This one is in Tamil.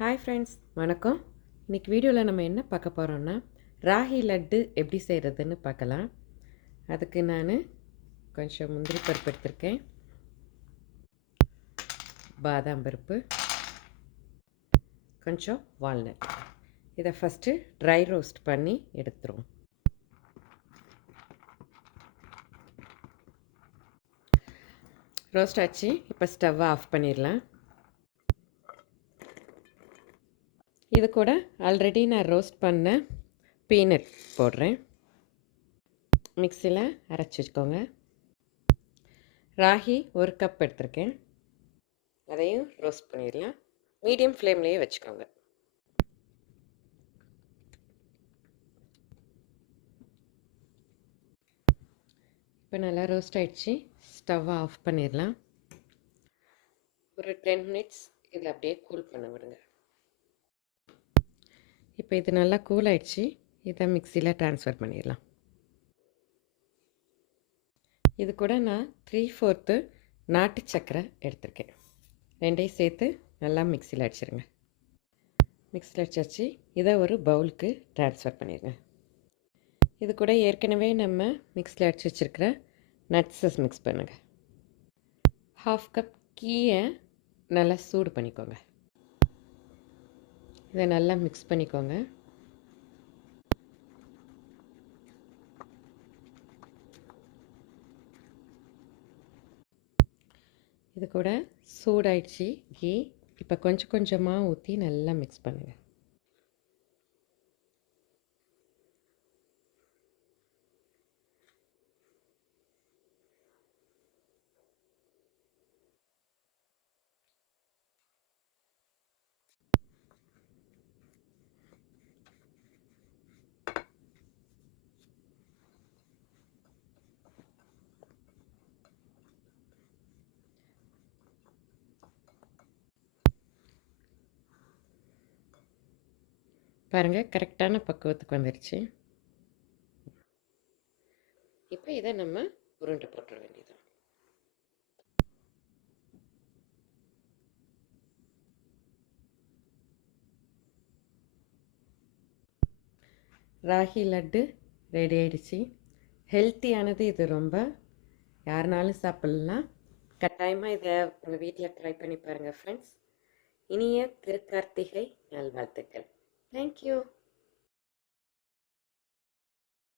ஹாய் ஃப்ரெண்ட்ஸ், வணக்கம். இன்றைக்கி வீடியோவில் நம்ம என்ன பார்க்க போகிறோன்னா, ராகி லட்டு எப்படி செய்கிறதுன்னு பார்க்கலாம். அதுக்கு நான் கொஞ்சம் முந்திரி பருப்பு எடுத்திருக்கேன், பாதாம் பருப்பு, கொஞ்சம் வால்நட். இதை ஃபஸ்ட்டு ட்ரை ரோஸ்ட் பண்ணி எடுத்துருவோம். ரோஸ்ட் ஆச்சு. இப்போ ஸ்டவ்வை ஆஃப் பண்ணிடலாம். இது கூட ஆல்ரெடி நான் ரோஸ்ட் பண்ண பீனட் போடுறேன். மிக்சியில் அரைச்சி வச்சுக்கோங்க. ராகி 1 கப் எடுத்திருக்கேன், அதையும் ரோஸ்ட் பண்ணிடலாம். மீடியம் ஃப்ளேம்லேயே வச்சுக்கோங்க. இப்போ நல்லா ரோஸ்ட் ஆகிடுச்சு. ஸ்டவ்வை ஆஃப் பண்ணிடலாம். ஒரு 10 மினிட்ஸ் இதில் அப்படியே கூல் பண்ண விடுங்க. இப்போ இது நல்லா கூல் ஆகிடுச்சு. இதை மிக்சியில் ட்ரான்ஸ்ஃபர் பண்ணிடலாம். இது கூட நான் 3/4 நாட்டு சர்க்கரை எடுத்திருக்கேன். ரெண்டையும் சேர்த்து நல்லா மிக்சியில் அடிச்சிருங்க. மிக்சியில் அடிச்சாச்சு. இதை ஒரு பவுலுக்கு ட்ரான்ஸ்ஃபர் பண்ணிடுங்க. இது கூட ஏற்கனவே நம்ம மிக்சியில் அடித்து வச்சுருக்கிற நட்ஸஸ் மிக்ஸ் பண்ணுங்கள். 1/2 கப் கீயை நல்லா சூடு பண்ணிக்கோங்க. இதை நல்லா மிக்ஸ் பண்ணிக்கோங்க. இது கூட சூடாயிடுச்சு கீ. இப்போ கொஞ்சம் கொஞ்சமாக ஊற்றி நல்லா மிக்ஸ் பண்ணுங்கள். பாருங்கள், கரெக்டான பக்குவத்துக்கு வந்துடுச்சு. இப்போ இதை நம்ம உருண்டை போட்டுற வேண்டியது. ராகி லட்டு ரெடி ஆகிடுச்சு. ஹெல்த்தியானது இது. ரொம்ப யாருனாலும் சாப்பிட்லாம். கட்டாயமாக இதை உங்கள் வீட்டில் ட்ரை பண்ணி பாருங்கள் ஃப்ரெண்ட்ஸ். இனிய திருக்கார்த்திகை நல்வாழ்த்துக்கள். தேங்க்யூ.